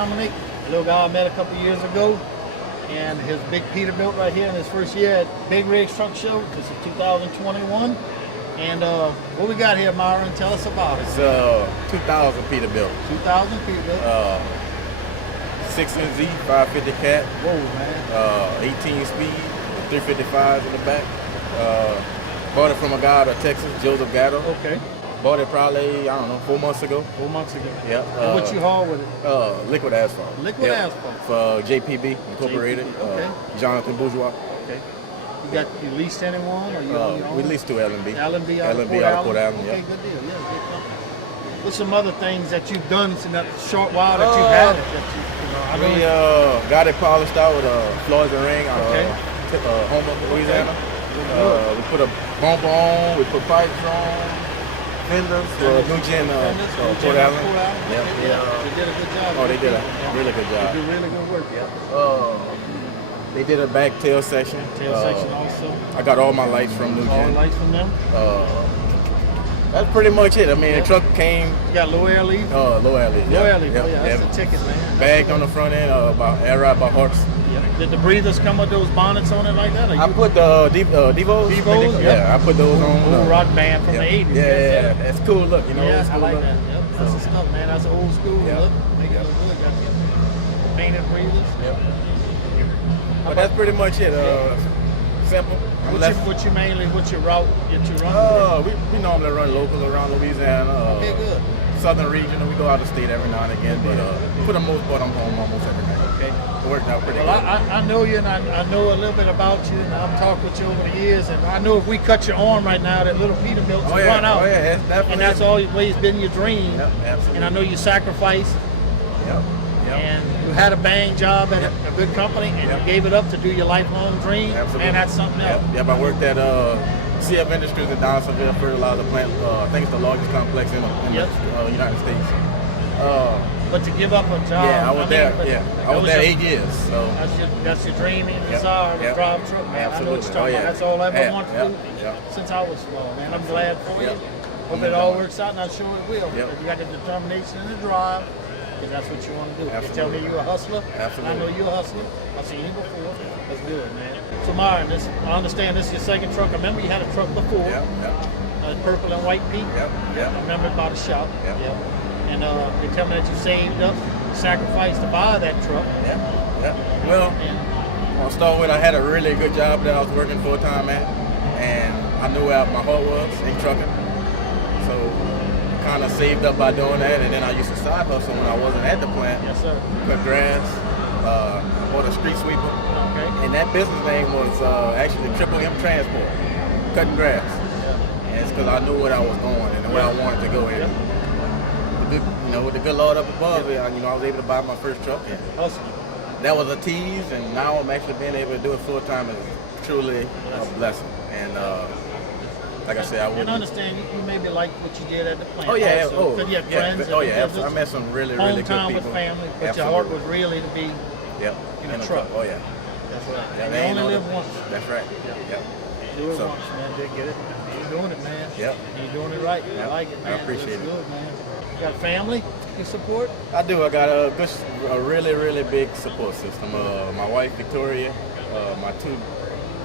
Dominique, a little guy I met a couple years ago, and his big Peterbilt right here in his first year at Big Rigs Truck Show. This is 2021. And what we got here, Myron? Tell us about it. It's 2000 Peterbilt. 2000 Peterbilt. 6NZ, 550 cat. Whoa, man. 18 speed, 355s in the back. Bought it from a guy out of Texas, Joseph Gatto. Okay. Bought it probably, I don't know, 4 months ago. 4 months ago. Yeah. And what you haul with it? Liquid asphalt. Liquid asphalt. For JPB Incorporated. JPB. Okay. Jonathan Boudreaux. Okay. You leased anyone, or you on your own? We leased to L&B. L&B out of Port Allen. Okay, good deal. Yeah, good company. What's some other things that you've done in that short while that you've had it? We got it polished out with Floors and Ring out of Homer, Louisiana. We put a bumper on, we put pipes on, fenders for New Gen Port Allen. Yeah, they did a good job. Oh, they did a really good job. They did really good work. Yeah. They did a back tail section. Tail section also. I got all my lights from New Gen. All lights from them. That's pretty much it. I mean, the truck came. You got low air leaf? Low air leaf. Low air leaf. Oh, yeah, that's the ticket, man. Bagged on the front end, about air ride by Harts. Yeah. Did the breathers come with those bonnets on it like that? I put the Devos. Devos? Yeah, I put those on. Old rock band from the 80s. Yeah, that's cool look. You know, yeah, I like look. that. Yep. That's the stuff, man. That's old school look. Make it look good. Got the painted breathers. Yep. But that's pretty much it. Simple. What's your route that you run? We normally run local around Louisiana. Okay, good. Southern region, and we go out of state every now and again. But for the most part, I'm home almost every day. Okay. It worked out pretty well, good. I know you, and I know a little bit about you, and I've talked with you over the years, and I know if we cut your arm right now, that little Peterbilt will run out. Oh, yeah, definitely. And that's always been your dream. Yep, absolutely. And I know you sacrificed. Yep. And you had a bang job at a good company, and you gave it up to do your lifelong dream. Absolutely. And that's something else. Yep, I worked at CF Industries in Donaldsonville fertilizer plant. I think it's the largest complex in the United States. But to give up a job. Yeah, I was there. I was there 8 years. So that's your dream and desire to drive a truck, man. Absolutely. I know what you're talking about. That's all I ever wanted to do since I was small, man. I'm glad for you. Hope it all works out, and I'm sure it will. Yep. You got the determination and the drive. Because that's what you want to do. Absolutely. You tell me you're a hustler. Absolutely. I know you're a hustler. I've seen you before. That's good, man. So, Myron, I understand this is your second truck. I remember you had a truck before. Purple and white peak. I remember it by the shop. And they tell me that you saved up, sacrificed to buy that truck. Well, I'll start with I had a really good job that I was working full time at. And I knew where my heart was in trucking. So, kind of saved up by doing that, and then I used to side hustle when I wasn't at the plant. Yes, sir. Cut grass, bought a street sweeper. Okay. And that business name was actually Triple M Transport, cutting grass. And it's because I knew where I was going and where I wanted to go. And with the good Lord up above it, I was able to buy my first truck. And that was a tease, and now I'm actually being able to do it full time is truly a blessing. And like I said, I wouldn't understand you maybe like what you did at the plant. Oh yeah, because you had friends. I met some really good people. Hometown with family, but your heart was really to be in a truck. Oh yeah, that's right. Yeah, and you only live once. That's right. Do it once, man. Get it. You're doing it, man. Yep. You're doing it right. I like it, man. I appreciate it. Good, man. You got family you support? I do. I got a really, really big support system. My wife Victoria, my two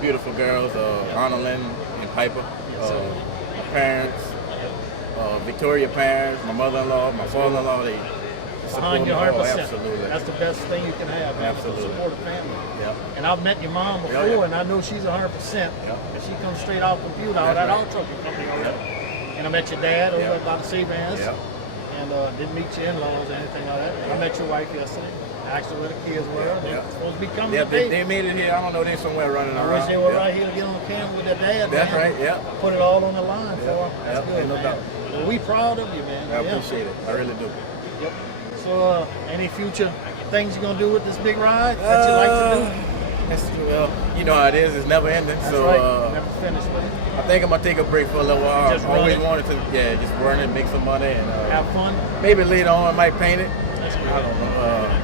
beautiful girls, Annalyn and Piper. My parents, Victoria parents, my mother-in-law, my father-in-law, they support me. 100%. Absolutely. That's the best thing you can have, man. Absolutely. Support a family. Yep. And I've met your mom before, and I know she's 100%. And she comes straight out from Butte, out at our trucking company already. And I met your dad over by the Seabands. And didn't meet your in-laws or anything like that. I met your wife yesterday. Actually, where the kids were. They're supposed to be coming today. They made it here. I don't know. They're somewhere running around. I wish they were right here to get on camera with their dad. That's right. Put it all on the line for them. That's good, no man. doubt. Well, we proud of you, man. I appreciate it. I really do. Yep. So, any future things you're gonna do with this big ride that you like to do? Well, you know how it is. It's never ending. That's so right. Never finished with it. I think I'm gonna take a break for a little while. Just I always wanted to, just run it, make some money, and have fun. Maybe later on I might paint it. That's good. I don't know.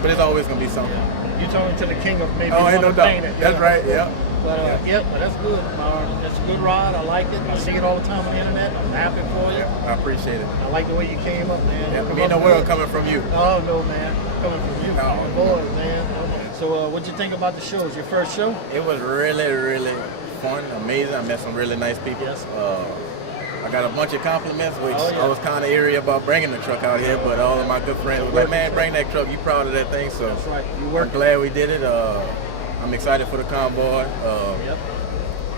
But it's always gonna be something. You're talking to the king of maybe ain't no doubt. paint it. That's right. Yeah. But but that's good. That's a good ride. I like it. I see it all the time on the internet. I'm happy for you. I appreciate it. I like the way you came up, man. Yeah, mean the world coming from you. Oh no, man. coming from you. No. Boy, man. So what'd you think about the show? It was your first show? It was really, really fun, amazing. I met some really nice people. Yes. I got a bunch of compliments, which Oh, yeah. I was kind of eerie about bringing the truck out here, but all of my good friends were like, man, bring that truck. You proud of that thing? So That's right. You I'm worked. glad we did it. I'm excited for the convoy. Yep.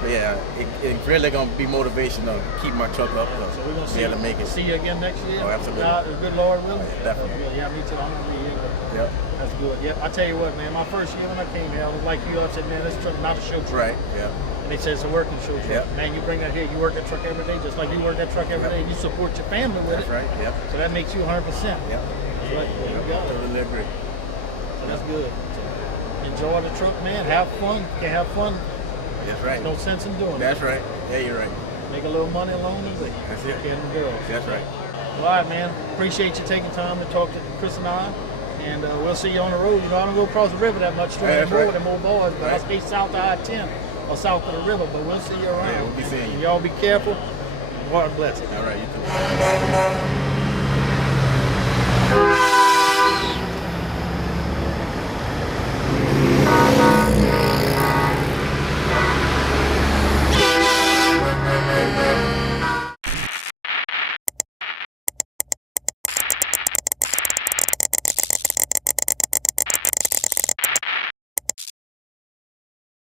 But yeah, it's really going to be motivation to keep my truck up. So we're gonna be able to make it. see you again next year. Oh, absolutely. The good Lord willing. Definitely. Yeah, me too. I'm gonna be here. Yep. That's good. Yep. I tell you what, man. My first year when I came here, I was like you. I said, man, this truck not a show truck. Right. Yeah. And they said it's a working show truck. Yep. Man, you bring that here. You work that truck every day, just like you work that truck every day. You support your family with That's it. right. Yep. So that makes you 100%. Yep. That's right. There you go. Totally agree. So that's good. So enjoy the truck, man. Have fun. You can have fun. That's right. There's no sense in doing it. That's right. Yeah, you're right. Make a little money along the way. That's it. Get them girls. That's right. All right, man. Appreciate you taking time to talk to Chris and I. And we'll see you on the road. You know, I don't go across the river that much to That's more right. than more boys, but I Right. stay south of I-10 or south of the river, but we'll see you around. Yeah, we'll be seeing you. Y'all be careful. God bless you. All right, you too.